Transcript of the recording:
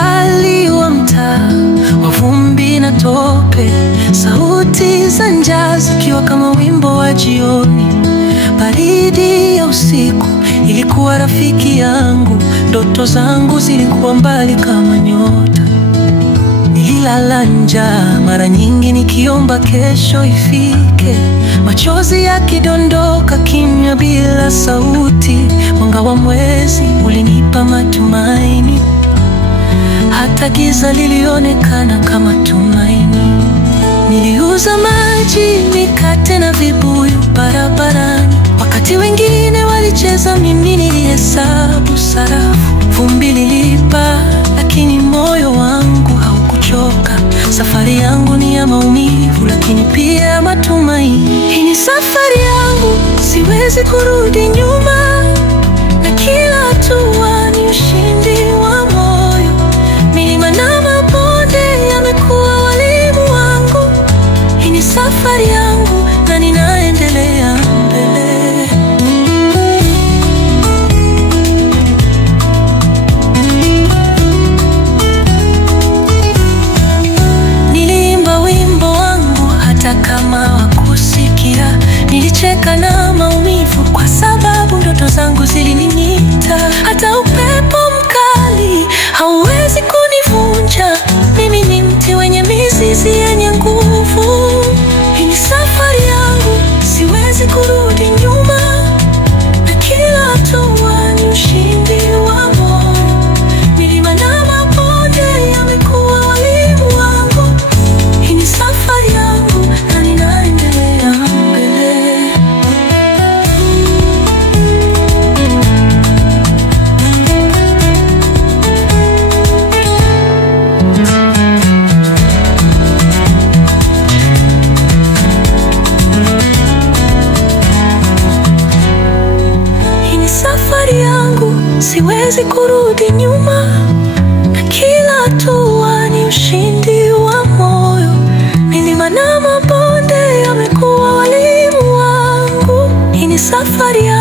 mkali wa mtaa wa vumbi na tope, sauti za njaa zikiwa kama wimbo wa jioni. Baridi ya usiku ilikuwa rafiki yangu, ndoto zangu zilikuwa mbali kama nyota. Nililala njaa mara nyingi nikiomba kesho ifike, machozi yakidondoka kimya bila sauti. Mwanga wa mwezi ulinipa matumaini, hata giza lilionekana kama tumaini. Niliuza maji, mikate na vibuyu barabarani, wakati wengine walicheza, mimi nilihesabu sarafu. Vumbi lilipa, lakini moyo wangu haukuchoka. Safari yangu ni ya maumivu, lakini pia matumaini. Hii ni safari yangu, siwezi kurudi nyuma, na kila hatua ni ushindi wa moyo. Milima na mabonde yamekuwa walimu wangu. Hii ni safari yangu na ninaendelea mbele. Niliimba wimbo wangu hata kama wakusikia. Nilicheka na maumivu kwa sababu ndoto zangu ziliniita. Hata upepo mkali hauwezi kunivunja, mimi ni mti wenye mizizi yenye nguvu. Hii ni safari yangu, siwezi kurudi nyuma, na kila hatua ni ushindi wa moyo. Milima na mabonde yamekuwa walimu wangu. Hii ni safari yangu na ninaendelea mbele. Hii ni safari yangu, siwezi kurudi nyuma, na kila hatua ni ushindi wa moyo. Milima na mabonde yamekuwa walimu wangu. Hii ni safari yangu.